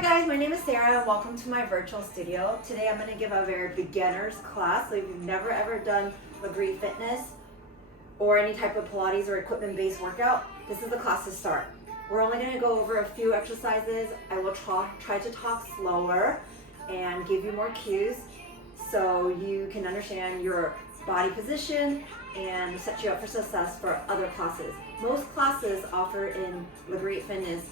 Hi guys, my name is Sarah and welcome to my virtual studio. Today I'm going to give a very beginner's class. So if you've never ever done Lagree Fitness or any type of Pilates or equipment-based workout, this is the class to start. We're only going to go over a few exercises. I will try to talk slower and give you more cues so you can understand your body position and set you up for success for other classes. Most classes offered in Lagree Fitness,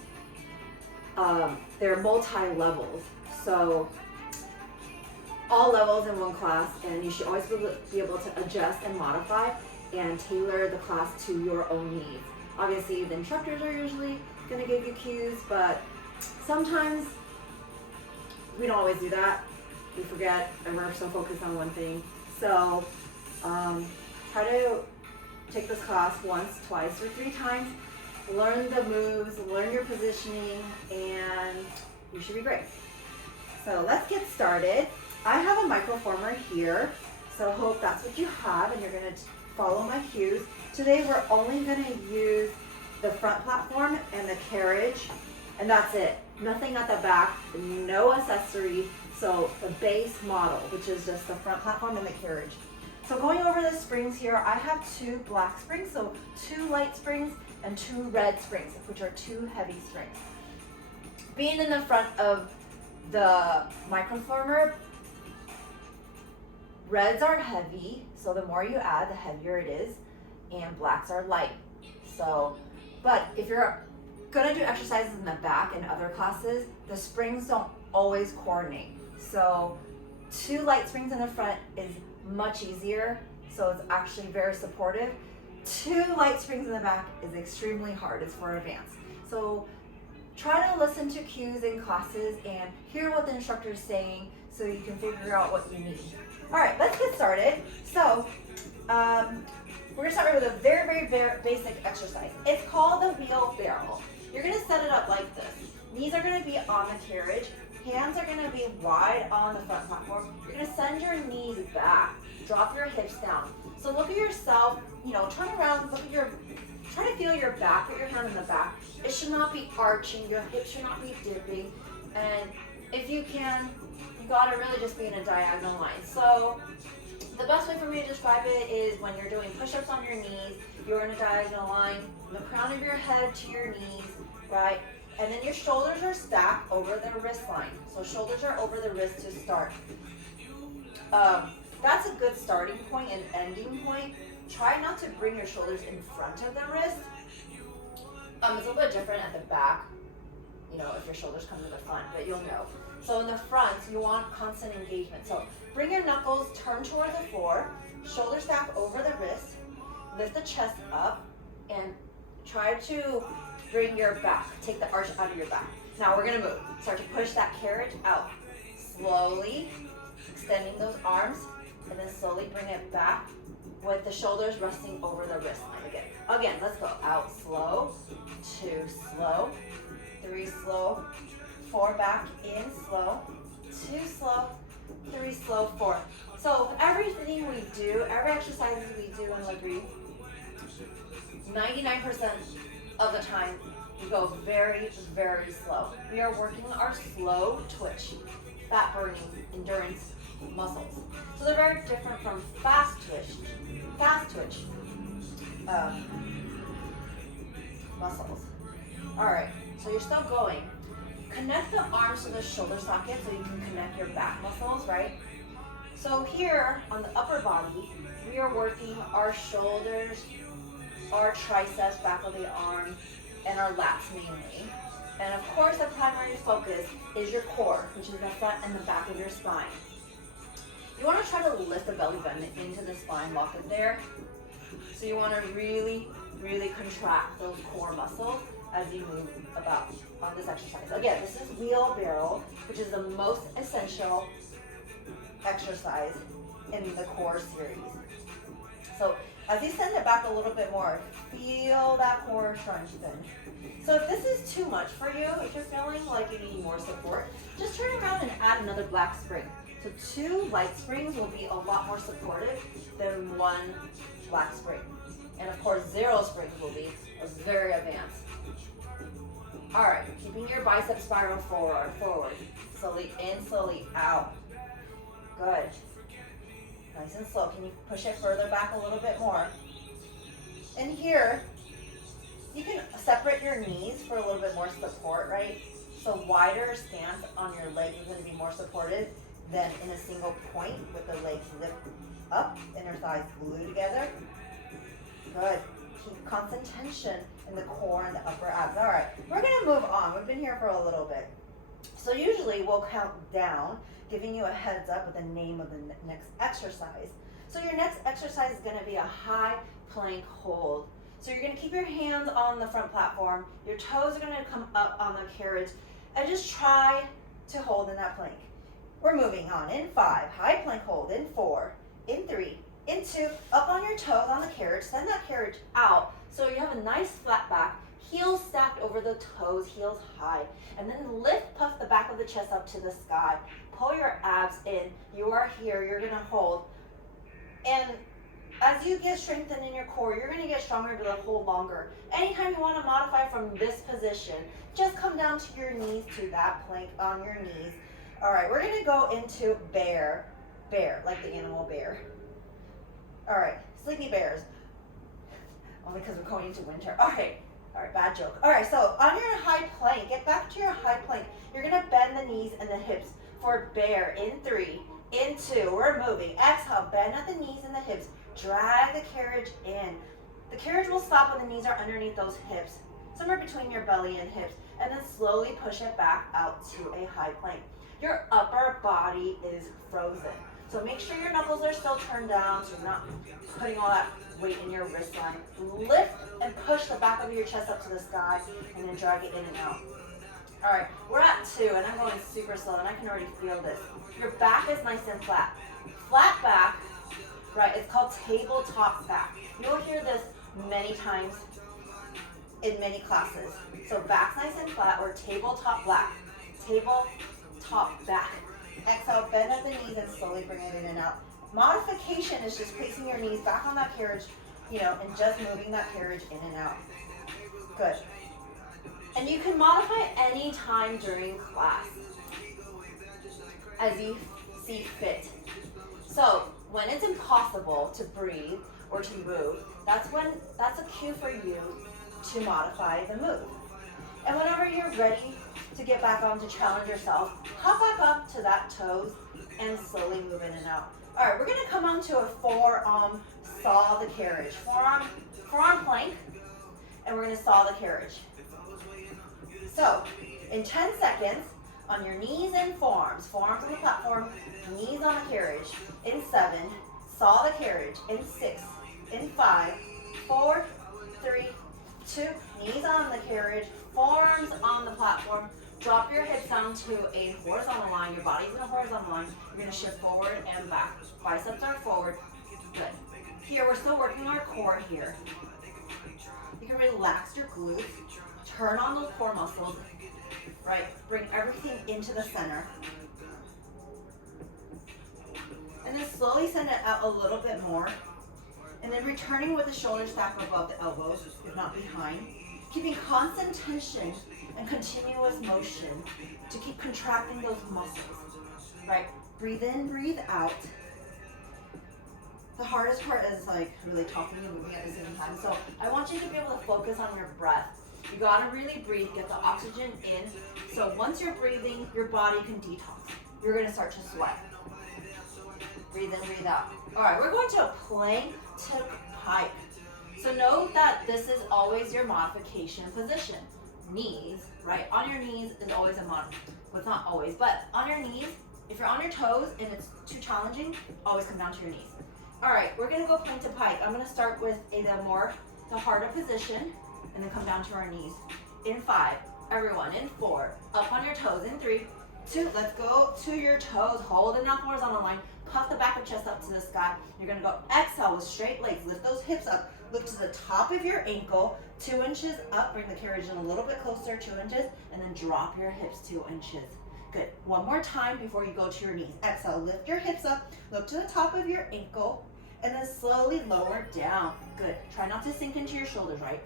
they're multi-levels, so all levels in one class, and you should always be able to adjust and modify and tailor the class to your own needs. Obviously, the instructors are usually going to give you cues, but sometimes we don't always do that. We forget and we're so focused on one thing. So try to take this class once, twice, or 3 times. Learn the moves, learn your positioning, and you should be great. So let's get started. I have a microformer here, so hope that's what you have and you're going to follow my cues. Today we're only going to use the front platform and the carriage, and that's it. Nothing at the back, no accessory. So the base model, which is just the front platform and the carriage. So going over the springs here, I have 2 black springs, so 2 light springs and 2 red springs, which are 2 heavy springs. Being in the front of the microformer, reds are heavy, so the more you add, the heavier it is, and blacks are light. So, but if you're gonna do exercises in the back and other classes, the springs don't always coordinate. So 2 light springs in the front is much easier, so it's actually very supportive. 2 light springs in the back is extremely hard. It's for advanced. So try to listen to cues in classes and hear what the instructor is saying so you can figure out what you need. All right, let's get started. So we're gonna start with a very basic exercise. It's called the wheelbarrow. You're gonna set it up like this. Knees are gonna be on the carriage. Hands are gonna be wide on the front platform. You're gonna send your knees back. Drop your hips down. So look at yourself, turn around, try to feel your back, put your hand in the back. It should not be arching, your hips should not be dipping. And if you can, you gotta really just be in a diagonal line. So the best way for me to describe it is when you're doing push-ups on your knees, you're in a diagonal line, from the crown of your head to your knees, right? And then your shoulders are stacked over the wrist line. So shoulders are over the wrist to start. That's a good starting point and ending point. Try not to bring your shoulders in front of the wrist. It's a little bit different at the back, if your shoulders come to the front, but you'll know. So in the front, you want constant engagement. So bring your knuckles, turn toward the floor, shoulder stack over the wrist, lift the chest up, and try to bring your back, take the arch out of your back. Now we're gonna move. Start to push that carriage out. Slowly extending those arms, and then slowly bring it back with the shoulders resting over the wrist line again. Let's go. Out slow, 2 slow, 3 slow, 4 back, in slow, 2 slow, 3 slow, 4. So everything we do, every exercise we do in Lagree, 99% of the time, we go very slow. We are working our slow twitch, fat burning, endurance muscles. So they're very different from fast twitch muscles. All right, so you're still going. Connect the arms to the shoulder socket so you can connect your back muscles, right? So here on the upper body, we are working our shoulders, our triceps, back of the arm, and our lats mainly. And of course, the primary focus is your core, which is the front and the back of your spine. You want to try to lift the belly button into the spine, lock it there. So you want to really contract those core muscles as you move about on this exercise. Again, this is wheelbarrow, which is the most essential exercise in the core series. So as you send it back a little bit more, feel that core strengthen. So if this is too much for you, if you're feeling like you need more support, just turn around and add another black spring. So 2 light springs will be a lot more supportive than 1 black spring. And of course, 0 springs will be very advanced. All right, keeping your bicep spiral forward. Slowly in, slowly out. Good. Nice and slow. Can you push it further back a little bit more? And here, you can separate your knees for a little bit more support, right? So wider stance on your legs is going to be more supported than in a single point with the legs lift up, inner thighs glued together. Good. Keep constant tension in the core and the upper abs. All right, we're going to move on. We've been here for a little bit. So usually we'll count down, giving you a heads up with the name of the next exercise. So your next exercise is going to be a high plank hold. So you're going to keep your hands on the front platform. Your toes are going to come up on the carriage. And just try to hold in that plank. We're moving on. In 5, high plank hold. In 4, in 3, in 2, up on your toes on the carriage. Send that carriage out so you have a nice flat back. Heels stacked over the toes, heels high. And then lift, puff the back of the chest up to the sky. Pull your abs in. You are here. You're going to hold. And as you get strengthened in your core, you're going to get stronger to hold longer. Anytime you want to modify from this position, just come down to your knees, to that plank on your knees. All right, we're going to go into bear, like the animal bear. All right, sleepy bears. Only because we're going into winter. All right, bad joke. All right, so on your high plank, get back to your high plank. You're going to bend the knees and the hips for bear. In 3, in 2, we're moving. Exhale, bend at the knees and the hips. Drag the carriage in. The carriage will stop when the knees are underneath those hips, somewhere between your belly and hips, and then slowly push it back out to a high plank. Your upper body is frozen. So make sure your knuckles are still turned down so you're not putting all that weight in your wrist line. Lift and push the back of your chest up to the sky and then drag it in and out. All right, we're at 2 and I'm going super slow and I can already feel this. Your back is nice and flat. Flat back, right, it's called tabletop back. You'll hear this many times in many classes. So back's nice and flat or tabletop back. Tabletop back. Exhale, bend at the knees and slowly bring it in and out. Modification is just placing your knees back on that carriage, and just moving that carriage in and out. Good. And you can modify any time during class as you see fit. So when it's impossible to breathe or to move, that's a cue for you to modify the move. And whenever you're ready to get back on to challenge yourself, hop back up to that toes and slowly move in and out. All right, we're gonna come on to a forearm saw the carriage. Forearm plank, and we're gonna saw the carriage. So, in 10 seconds, on your knees and forearms on the platform, knees on the carriage. In 7, saw the carriage. In 6, in 5, 4, 3, 2, knees on the carriage, forearms on the platform. Drop your hips down to a horizontal line. Your body's in a horizontal line. You're going to shift forward and back. Biceps are forward. Good. Here, we're still working our core here. You can relax your glutes. Turn on those core muscles. Right? Bring everything into the center. And then slowly send it out a little bit more. And then returning with the shoulders stacked above the elbows, if not behind. Keeping constant tension and continuous motion to keep contracting those muscles. Right? Breathe in, breathe out. The hardest part is really talking and moving at the same time. So I want you to be able to focus on your breath. You gotta really breathe, get the oxygen in. So once you're breathing, your body can detox. You're gonna start to sweat. Breathe in, breathe out. All right, we're going to a plank to pike. So note that this is always your modification position. Knees, right? On your knees is always a mod. Well, it's not always, but on your knees, if you're on your toes and it's too challenging, always come down to your knees. All right, we're gonna go plank to pike. I'm gonna start with the harder position, and then come down to our knees. In 5, everyone, in 4, up on your toes. In 3, 2, let's go to your toes. Hold in that horizontal line. Puff the back of chest up to the sky. You're gonna go exhale with straight legs. Lift those hips up. Look to the top of your ankle, 2 inches up. Bring the carriage in a little bit closer, 2 inches, and then drop your hips 2 inches. Good. One more time before you go to your knees. Exhale, lift your hips up. Look to the top of your ankle, and then slowly lower down. Good. Try not to sink into your shoulders, right?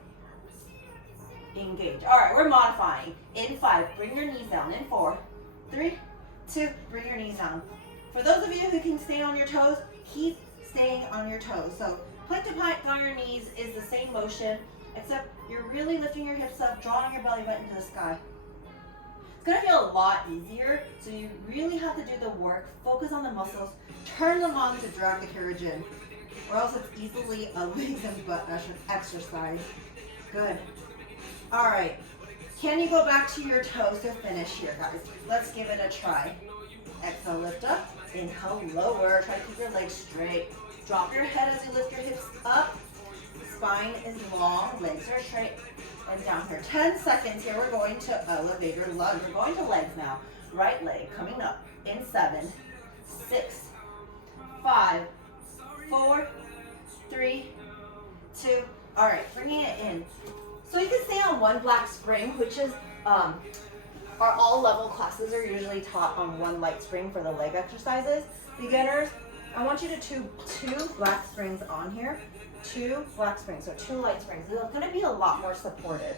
engage. All right, we're modifying. In 5, bring your knees down. In 4, 3, 2, bring your knees down. For those of you who can stay on your toes, keep staying on your toes. So plank to plank on your knees is the same motion, except you're really lifting your hips up, drawing your belly button to the sky. It's gonna feel a lot easier, so you really have to do the work, focus on the muscles, turn them on to drag the carriage in, or else it's easily a legs and butt exercise. Good. All right, can you go back to your toes to finish here, guys? Let's give it a try. Exhale, lift up, inhale, lower, try to keep your legs straight. Drop your head as you lift your hips up. Spine is long, legs are straight, and down here. 10 seconds here, we're going to elevator lunge. We're going to legs now. Right leg coming up in 7, 6, 5, 4, 3, 2. All right, bringing it in. So you can stay on one black spring, which is, our all level classes are usually taught on one light spring for the leg exercises. Beginners, I want you to do 2 black springs on here. 2 black springs, so 2 light springs. It's going to be a lot more supportive.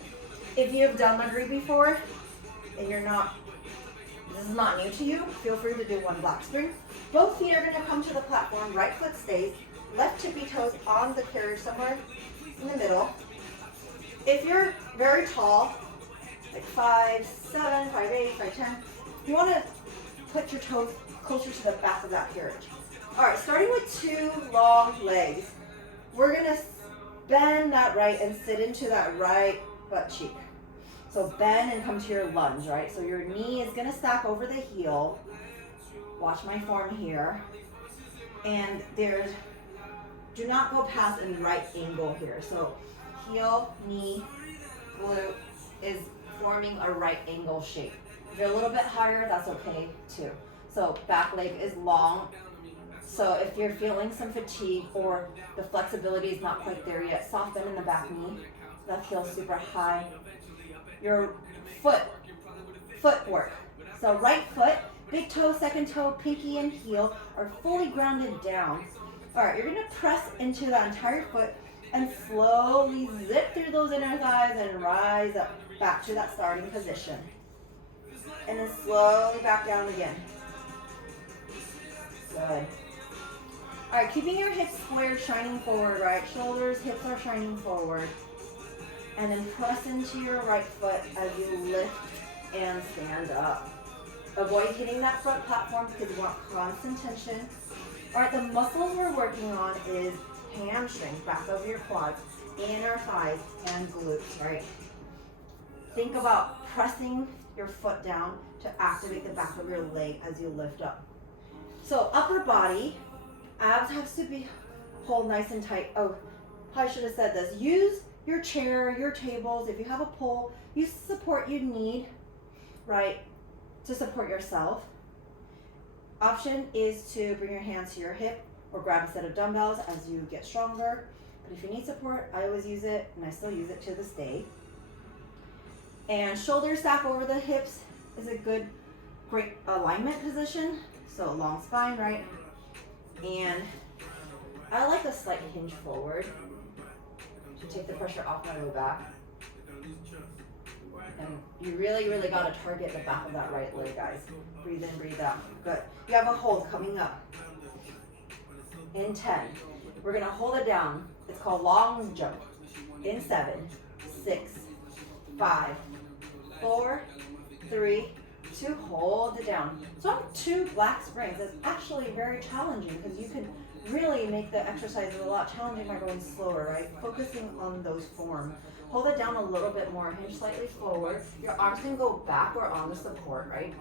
If you've done Lagree before and this is not new to you, feel free to do 1 black spring. Both feet are going to come to the platform, right foot stays, left tippy toes on the carriage somewhere in the middle. If you're very tall, like 5'7", 5'8", 5'10", you want to put your toes closer to the back of that carriage. All right, starting with 2 long legs. We're gonna bend that right and sit into that right butt cheek. So bend and come to your lunge, right? So your knee is gonna stack over the heel. Watch my form here. And do not go past a right angle here. So heel, knee, glute is forming a right angle shape. If you're a little bit higher, that's okay too. So back leg is long. So if you're feeling some fatigue or the flexibility is not quite there yet, soft bend in the back knee. That feels super high. Your footwork. So right foot, big toe, second toe, pinky and heel are fully grounded down. All right, you're gonna press into that entire foot and slowly zip through those inner thighs and rise up back to that starting position. And then slowly back down again. Good. All right, keeping your hips squared, shining forward, right? Shoulders, hips are shining forward. And then press into your right foot as you lift and stand up. Avoid hitting that front platform because you want constant tension. All right, the muscles we're working on is hamstrings, back over your quads, inner thighs, and glutes, right? Think about pressing your foot down to activate the back of your leg as you lift up. So upper body, abs have to be hold nice and tight. Oh, I should have said this. Use your chair, your tables. If you have a pole, use the support you need, right, to support yourself. Option is to bring your hands to your hip or grab a set of dumbbells as you get stronger. But if you need support, I always use it, and I still use it to this day. And shoulder stack over the hips is a great alignment position. So long spine, right? And I like a slight hinge forward to take the pressure off my low back. And you really, really got to target the back of that right leg, guys. Breathe in, breathe out. Good. You have a hold coming up. In 10. We're going to hold it down. It's called long jump. In 7, 6, 5, 4, 3, 2, hold it down. So on 2 black springs, it's actually very challenging because you can really make the exercises a lot challenging by going slower, right? Focusing on those forms. Hold it down a little bit more, hinge slightly forward. Your arms can go back or on the support, right?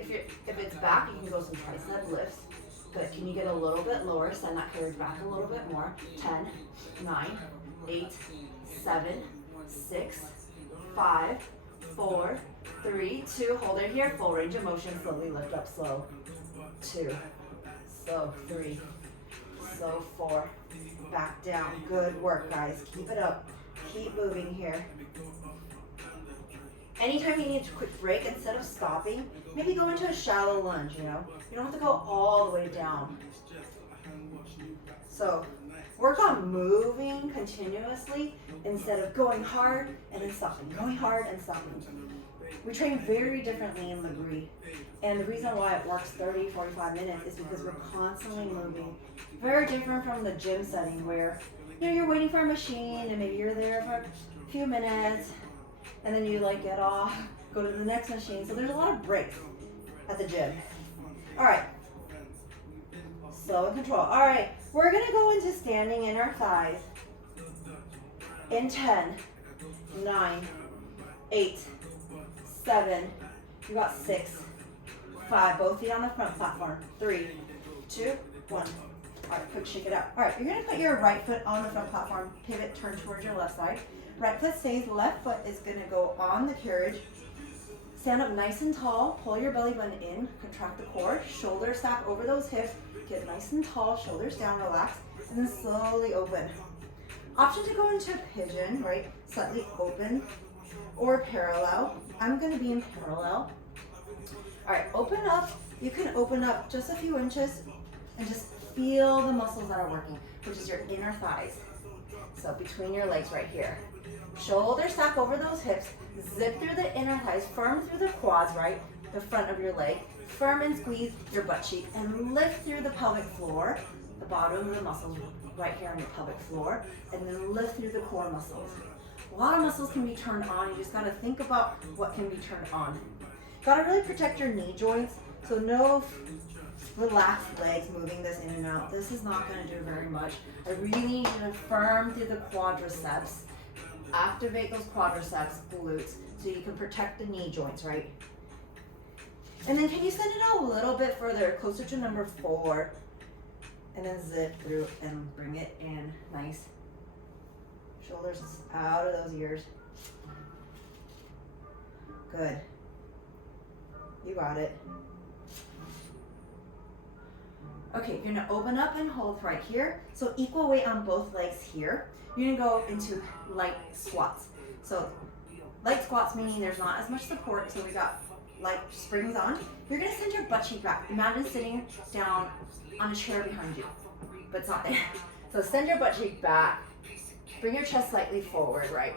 If it's back, you can go some tricep lifts. Good. Can you get a little bit lower? Send that carriage back a little bit more. 10, 9, 8, 7, 6, 5, 4, 3, 2. Hold it here. Full range of motion. Slowly lift up. Slow. 2. Slow. 3. Slow. 4. Back down. Good work, guys. Keep it up. Keep moving here. Anytime you need a quick break, instead of stopping, maybe go into a shallow lunge, you know? You don't have to go all the way down. So Work on moving continuously instead of going hard and then stopping, going hard and stopping. We train very differently in Lagree. And the reason why it works 30, 45 minutes is because we're constantly moving. Very different from the gym setting where you're waiting for a machine and maybe you're there for a few minutes and then you like get off, go to the next machine. So there's a lot of breaks at the gym. All right. Slow and control. All right, we're gonna go into standing in our thighs in 10, 9, 8, 7, you got 6, 5, both feet on the front platform, 3, 2, 1. All right, quick shake it out. All right, you're gonna put your right foot on the front platform, pivot, turn towards your left side. Right foot stays, left foot is gonna go on the carriage. Stand up nice and tall, pull your belly button in, contract the core, shoulders stack over those hips, get nice and tall, shoulders down, relax, and then slowly open. Option to go into pigeon, right? Slightly open or parallel. I'm gonna be in parallel. All right, open up. You can open up just a few inches and just feel the muscles that are working, which is your inner thighs. So between your legs right here. Shoulders stack over those hips, zip through the inner thighs, firm through the quads, right? The front of your leg. Firm and squeeze your butt cheek and lift through the pelvic floor, the bottom of the muscles right here on your pelvic floor, and then lift through the core muscles. A lot of muscles can be turned on. You just gotta think about what can be turned on. Gotta really protect your knee joints, so no relaxed legs moving this in and out. This is not gonna do very much. I really need you to firm through the quadriceps. Activate those quadriceps, glutes, so you can protect the knee joints, right? And then can you send it out a little bit further, closer to number 4, and then zip through and bring it in, nice. Shoulders out of those ears. Good. You got it. Okay, you're gonna open up and hold right here. So equal weight on both legs here. You're gonna go into light squats. So light squats meaning there's not as much support, so we got light springs on. You're gonna send your butt cheek back. Imagine sitting down on a chair behind you, but it's not there. So send your butt cheek back. Bring your chest slightly forward, right?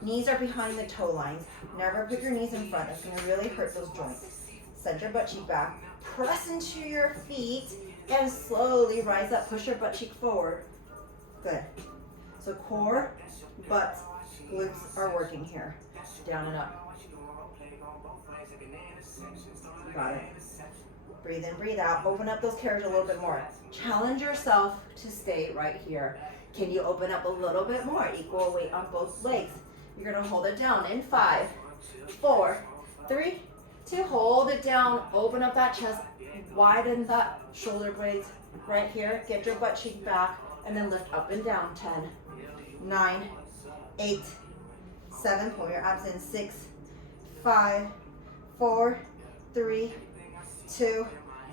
Knees are behind the toe lines. Never put your knees in front. It's gonna really hurt those joints. Send your butt cheek back. Press into your feet and slowly rise up. Push your butt cheek forward. Good. So core, butt, glutes are working here. Down and up. Got it. Breathe in, breathe out. Open up those carriages a little bit more. Challenge yourself to stay right here. Can you open up a little bit more? Equal weight on both legs. You're gonna hold it down in 5, 4, 3, 2. Hold it down. Open up that chest. Widen that shoulder blades right here. Get your butt cheek back and then lift up and down. 10, 9, 8, 7. Pull your abs in. 6, 5, 4, 3, 2.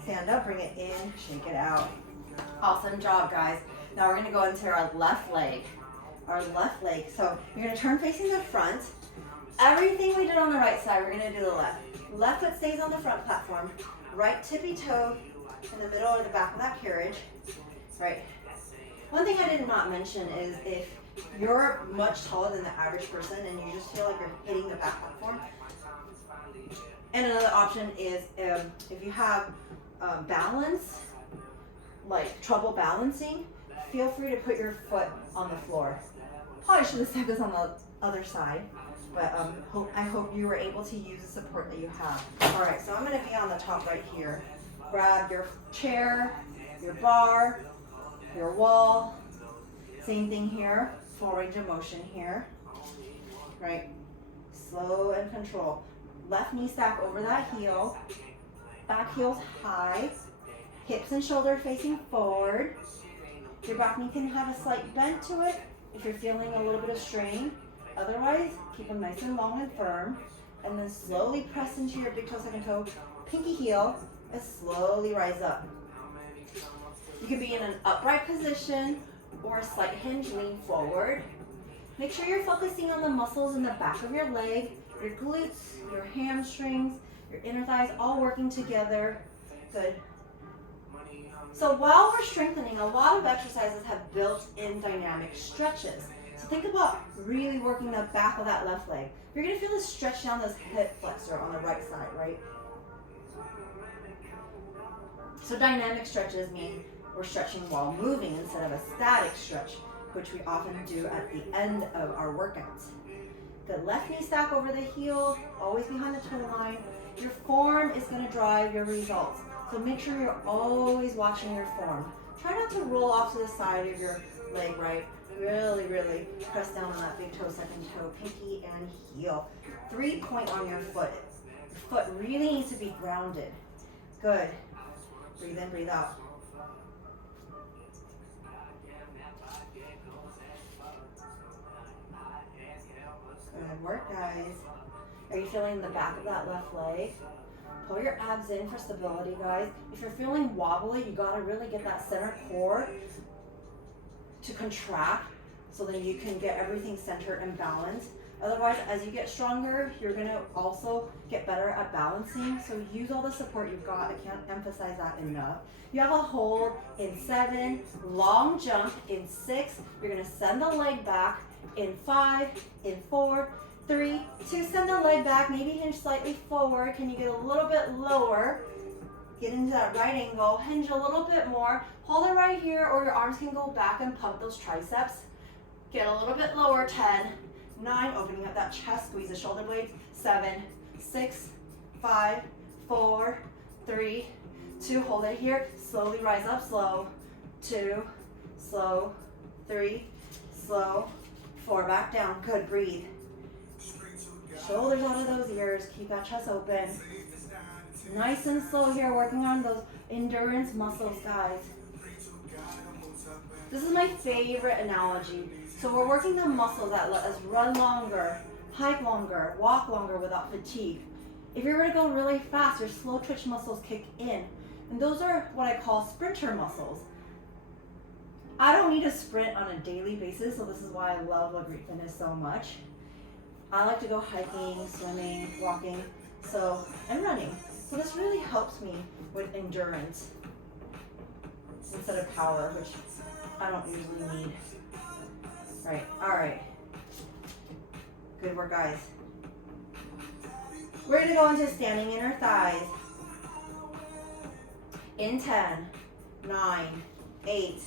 Stand up, bring it in, shake it out. Awesome job, guys. Now we're gonna go into our left leg. Our left leg. So you're gonna turn facing the front. Everything we did on the right side, we're gonna do the left. Left foot stays on the front platform. Right tippy toe in the middle or the back of that carriage. Right. One thing I did not mention is if you're much taller than the average person and you just feel like you're hitting the back platform. And another option is if you have balance, like trouble balancing, feel free to put your foot on the floor. Probably should have said this on the other side, but I hope you were able to use the support that you have. All right, so I'm gonna be on the top right here. Grab your chair, your bar, your wall. Same thing here, full range of motion here. Right, slow and control. Left knee stack over that heel. Back heel's high. Hips and shoulder facing forward. Your back knee can have a slight bend to it if you're feeling a little bit of strain. Otherwise, keep them nice and long and firm. And then slowly press into your big toe, second toe, pinky heel, and slowly rise up. You can be in an upright position or a slight hinge, lean forward. Make sure you're focusing on the muscles in the back of your leg, your glutes, your hamstrings, your inner thighs, all working together. Good. So while we're strengthening, a lot of exercises have built-in dynamic stretches. So think about really working the back of that left leg. You're gonna feel this stretch down this hip flexor on the right side, right? So dynamic stretches mean we're stretching while moving instead of a static stretch, which we often do at the end of our workouts. The left knee stack over the heel, always behind the toe line. Your form is gonna drive your results. So make sure you're always watching your form. Try not to roll off to the side of your leg, right? Really, really press down on that big toe, second toe, pinky and heel. 3-point on your foot. Your foot really needs to be grounded. Good. Breathe in, breathe out. Good work, guys. Are you feeling the back of that left leg? Pull your abs in for stability, guys. If you're feeling wobbly, you gotta really get that center core to contract so that you can get everything centered and balanced. Otherwise, as you get stronger, you're gonna also get better at balancing. So use all the support you've got. I can't emphasize that enough. You have a hold in 7, long jump in 6. You're gonna send the leg back in 5, in 4, 3, 2, send the leg back, maybe hinge slightly forward. Can you get a little bit lower? Get into that right angle, hinge a little bit more. Hold it right here, or your arms can go back and pump those triceps. Get a little bit lower, 10, 9, opening up that chest, squeeze the shoulder blades, 7, 6, 5, 4, 3, 2, hold it here, slowly rise up, slow, 2, slow, 3, slow, 4, back down, good, breathe. Shoulders out of those ears, keep that chest open. Nice and slow here, working on those endurance muscles, guys. This is my favorite analogy. So we're working the muscles that let us run longer, hike longer, walk longer without fatigue. If you're gonna go really fast, your slow twitch muscles kick in. And those are what I call sprinter muscles. I don't need to sprint on a daily basis, so this is why I love Lagree Fitness so much. I like to go hiking, swimming, walking, and running. So this really helps me with endurance instead of power, which I don't usually need. Right, all right. Good work, guys. We're gonna go into standing inner thighs. In 10, 9, 8,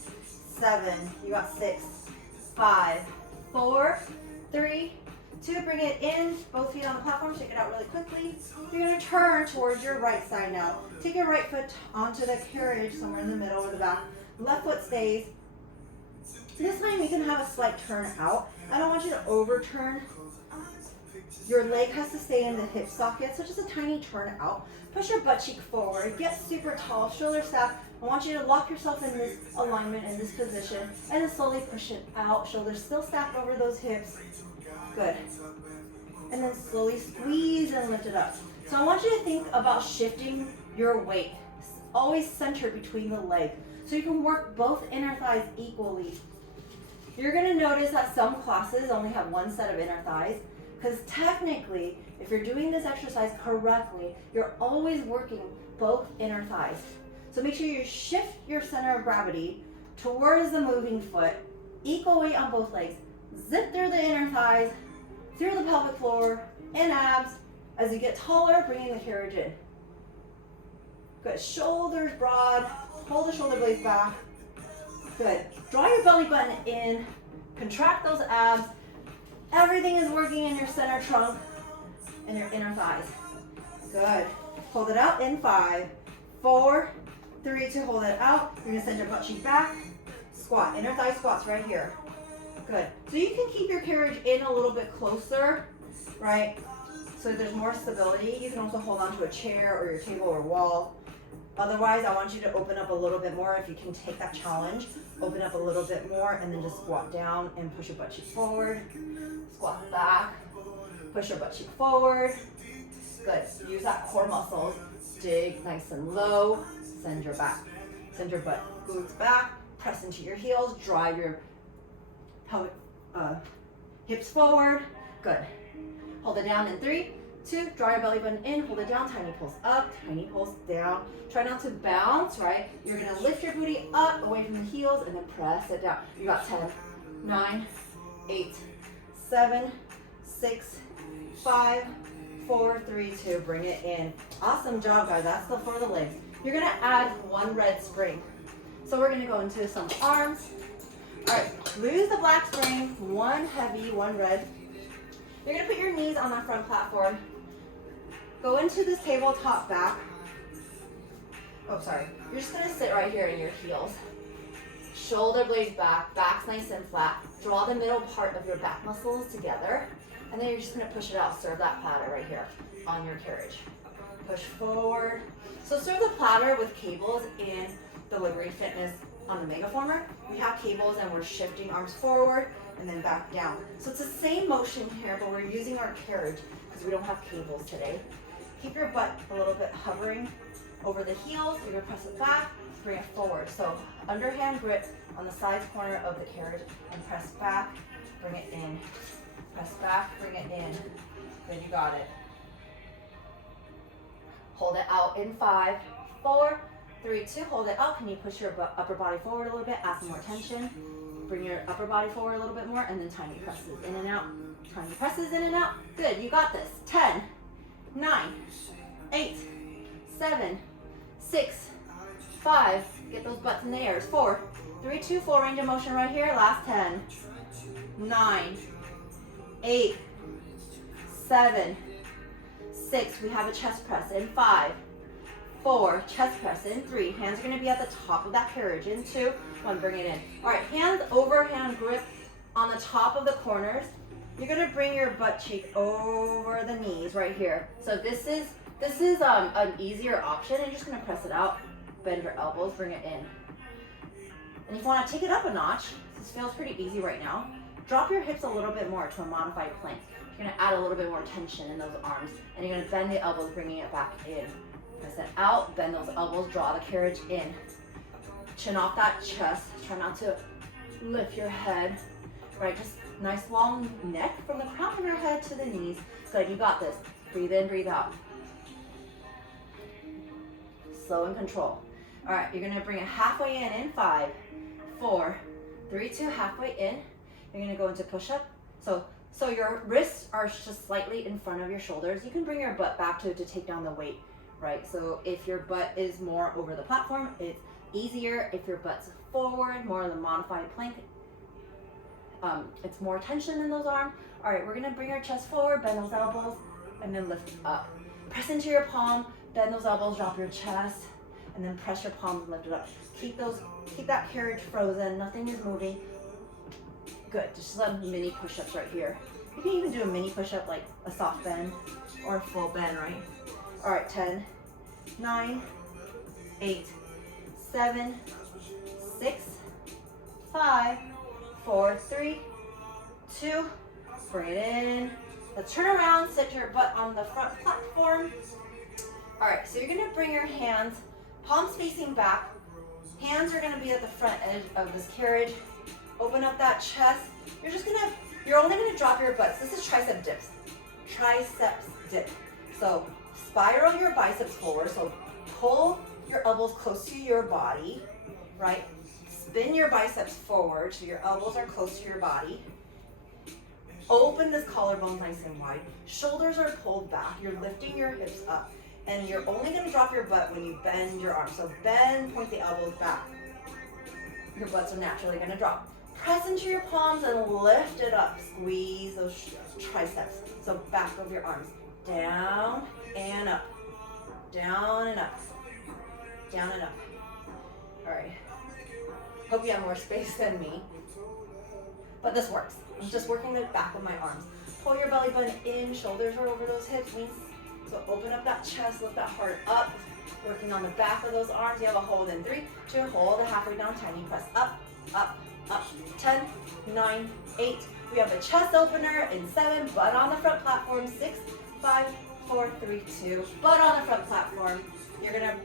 7, you got 6, 5, 4, 3, 2, bring it in, both feet on the platform, shake it out really quickly. You're gonna turn towards your right side now. Take your right foot onto the carriage, somewhere in the middle or the back. Left foot stays. This time you can have a slight turn out. I don't want you to overturn. Your leg has to stay in the hip socket, so just a tiny turn out. Push your butt cheek forward, get super tall, shoulder stack. I want you to lock yourself in this alignment, in this position, and then slowly push it out. Shoulders still stacked over those hips. Good. And then slowly squeeze and lift it up. So I want you to think about shifting your weight, always centered between the legs, so you can work both inner thighs equally. You're gonna notice that some classes only have one set of inner thighs, because technically, if you're doing this exercise correctly, you're always working both inner thighs. So make sure you shift your center of gravity towards the moving foot, equal weight on both legs. Zip through the inner thighs, through the pelvic floor, and abs. As you get taller, bringing the carriage in. Good, shoulders broad, hold the shoulder blades back. Good, draw your belly button in, contract those abs. Everything is working in your center trunk and your inner thighs. Good, hold it out in 5, 4, 3, 2, hold it out. You're gonna send your butt cheek back, squat, inner thigh squats right here. Good, so you can keep your carriage in a little bit closer, right? So there's more stability. You can also hold onto a chair or your table or wall. Otherwise, I want you to open up a little bit more. If you can take that challenge, open up a little bit more and then just squat down and push your butt cheek forward. Squat back, push your butt cheek forward. Good, use that core muscles. Dig nice and low, send your butt glutes back, press into your heels, drive your pelvic hips forward. Good. Hold it down in 3, 2, draw your belly button in, hold it down, tiny pulls up, tiny pulls down. Try not to bounce, right? You're gonna lift your booty up, away from the heels, and then press it down. You got 10, 9, 8, 7, 6, 5, 4, 3, 2, bring it in. Awesome job, guys, that's the for the legs. You're gonna add one red spring. So we're gonna go into some arms. All right, lose the black spring, one heavy, one red. You're gonna put your knees on the front platform. Go into this tabletop back. Oh, sorry. You're just gonna sit right here in your heels. Shoulder blades back, back's nice and flat. Draw the middle part of your back muscles together. And then you're just gonna push it out. Serve that platter right here on your carriage. Push forward. So serve the platter with cables in the Lagree Fitness on the Megaformer. We have cables and we're shifting arms forward and then back down. So it's the same motion here, but we're using our carriage because we don't have cables today. Keep your butt a little bit hovering over the heels. You're gonna press it back, bring it forward. So underhand grip on the side corner of the carriage and press back, bring it in. Press back, bring it in. Good, you got it. Hold it out in 5, 4, 3, 2. Hold it out. Can you push your upper body forward a little bit? Add some more tension. Bring your upper body forward a little bit more, and then tiny presses in and out. Tiny presses in and out. Good, you got this. 10, 9, 8, 7, 6, 5. Get those butts in the air. 4, 3, 2. Full range of motion right here. Last 10, 9, 8, 7, 6. We have a chest press in 5, 4, chest press in 3. Hands are going to be at the top of that carriage in 2, 1. Bring it in. All right, hands overhand grip on the top of the corners. You're going to bring your butt cheek over the knees right here. So this is an easier option. You're just going to press it out, bend your elbows, bring it in. And if you want to take it up a notch, this feels pretty easy right now. Drop your hips a little bit more to a modified plank. You're gonna add a little bit more tension in those arms, and you're gonna bend the elbows, bringing it back in. Press it out, bend those elbows, draw the carriage in. Chin off that chest. Try not to lift your head. Right, just nice long neck from the crown of your head to the knees. Good, you got this. Breathe in, breathe out. Slow and control. All right, you're gonna bring it halfway in 5, 4, 3, 2, halfway in. You're gonna go into push-up. So your wrists are just slightly in front of your shoulders. You can bring your butt back to take down the weight, right? So if your butt is more over the platform, it's easier. If your butt's forward, more in the modified plank, it's more tension in those arms. All right, we're gonna bring our chest forward, bend those elbows, and then lift up. Press into your palm, bend those elbows, drop your chest, and then press your palms and lift it up. Keep that carriage frozen, nothing is moving. Good, just some mini push-ups right here. You can even do a mini push-up like a soft bend or a full bend, right? All right, 10, 9, 8, 7, 6, 5, 4, 3, 2, bring it in. Let's turn around, sit your butt on the front platform. All right, so you're gonna bring your hands, palms facing back. Hands are gonna be at the front edge of this carriage. Open up that chest. You're only gonna drop your butts. This is tricep dips. Triceps dip. So spiral your biceps forward. So pull your elbows close to your body, right? Spin your biceps forward so your elbows are close to your body. Open this collarbone nice and wide. Shoulders are pulled back. You're lifting your hips up. And you're only gonna drop your butt when you bend your arms. So bend, point the elbows back. Your butts are naturally gonna drop. Press into your palms and lift it up. Squeeze those triceps. So back of your arms. Down and up. Down and up. Down and up. All right. Hope you have more space than me. But this works. I'm just working the back of my arms. Pull your belly button in. Shoulders are over those hips. So open up that chest. Lift that heart up. Working on the back of those arms. You have a hold in 3, 2. Hold it halfway down. Tiny press up, up, up. 10, 9, 8. We have a chest opener in 7. Butt on the front platform. 6, 5, 4, 3, 2. Butt on the front platform. You're gonna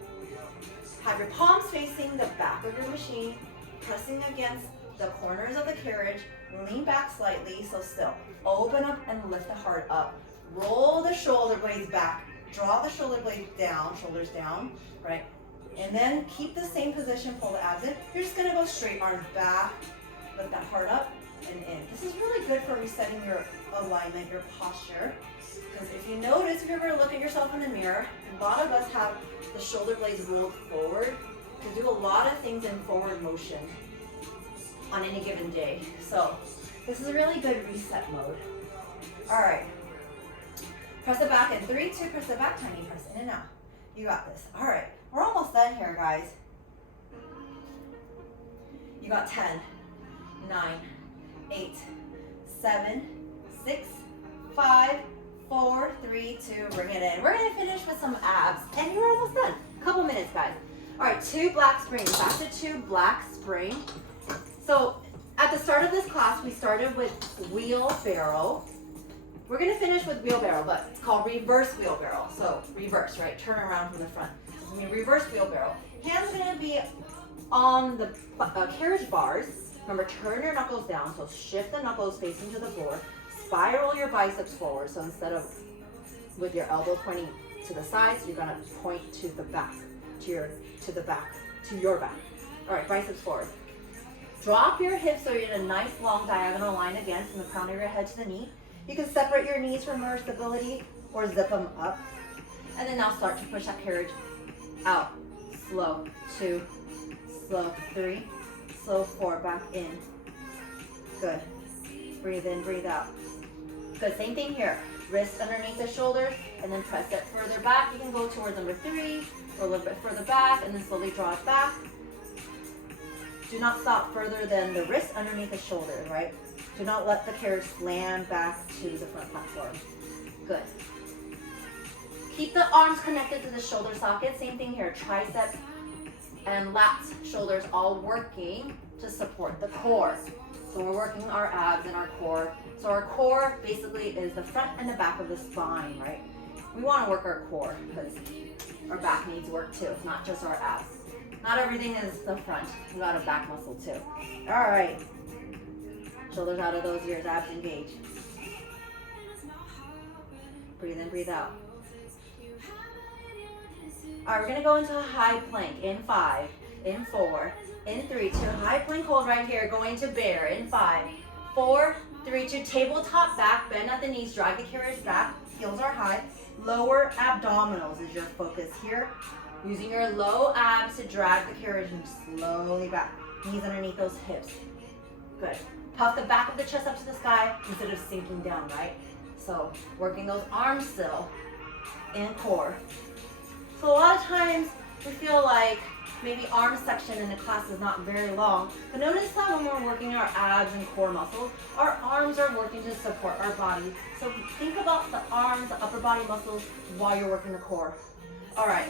have your palms facing the back of your machine, pressing against the corners of the carriage. Lean back slightly, so still. Open up and lift the heart up. Roll the shoulder blades blades back. Draw the shoulder blades down, shoulders down, right? And then keep the same position, pull the abs in. You're just gonna go straight, arms back, lift that heart up and in. This is really good for resetting your alignment, your posture. Because if you notice, if you're ever look at yourself in the mirror, a lot of us have the shoulder blades rolled forward to do a lot of things in forward motion on any given day. So this is a really good reset mode. All right. Press it back in 3, 2, press it back, tiny press in and out. You got this. All right, we're almost done here, guys. You got 10, 9, 8, 7, 6, 5, 4, 3, 2, bring it in. We're gonna finish with some abs, and you're almost done. Couple minutes, guys. All right, 2 black springs. Back to 2 black spring. So at the start of this class, we started with wheelbarrow. We're gonna finish with wheelbarrow, but it's called reverse wheelbarrow. So reverse, right? Turn around from the front. So it's gonna be reverse wheelbarrow. Hands are gonna be on the carriage bars. Remember, turn your knuckles down. So shift the knuckles facing to the floor. Spiral your biceps forward. So instead of with your elbows pointing to the sides, you're gonna point to the back, to your back. All right, biceps forward. Drop your hips so you're in a nice long diagonal line again from the crown of your head to the knee. You can separate your knees for more stability or zip them up. And then now start to push that carriage out. Slow, 2, slow, 3, slow, 4, back in. Good. Breathe in, breathe out. Good, same thing here. Wrists underneath the shoulders and then press it further back. You can go towards number 3 or a little bit further back and then slowly draw it back. Do not stop further than the wrist underneath the shoulders, right? Do not let the carriage slam back to the front platform. Good. Keep the arms connected to the shoulder socket. Same thing here, triceps and lats, shoulders all working to support the core. So we're working our abs and our core. So our core basically is the front and the back of the spine, right? We want to work our core because our back needs work too, not just our abs. Not everything is the front. We got a back muscle too. All right. Shoulders out of those ears, abs engage. Breathe in, breathe out. All right, we're gonna go into a high plank in 5, in 4, in 3, 2. High plank hold right here, going to bear in 5, 4, 3, 2. Tabletop back, bend at the knees, drag the carriage back, heels are high. Lower abdominals is your focus here. Using your low abs to drag the carriage and slowly back. Knees underneath those hips. Good. Puff the back of the chest up to the sky instead of sinking down, right? So working those arms still and core. So a lot of times we feel like maybe arm section in the class is not very long, but notice that when we're working our abs and core muscles, our arms are working to support our body. So think about the arms, the upper body muscles while you're working the core. All right.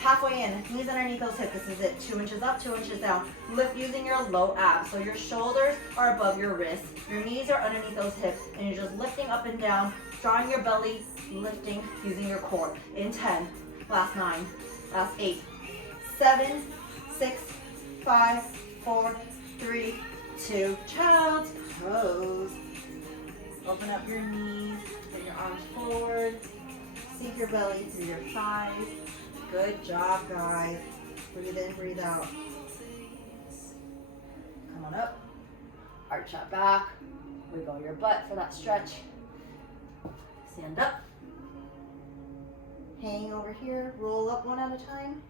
Halfway in, knees underneath those hips. This is it. 2 inches up, 2 inches down. Lift using your low abs. So your shoulders are above your wrists. Your knees are underneath those hips. And you're just lifting up and down, drawing your belly, lifting using your core. In 10, last 9, last 8, 7, 6, 5, 4, 3, 2. Child's pose. Open up your knees, bring your arms forward. Sink your belly through your thighs. Good job, guys. Breathe in, breathe out. Come on up. Arch that back. Wiggle your butt for that stretch. Stand up. Hang over here. Roll up one at a time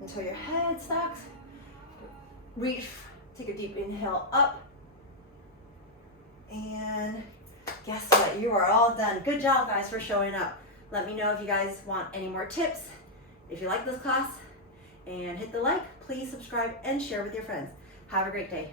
until your head stacks. Reach. Take a deep inhale up. And guess what? You are all done. Good job, guys, for showing up. Let me know if you guys want any more tips. If you like this class, and hit the like, please subscribe and share with your friends. Have a great day.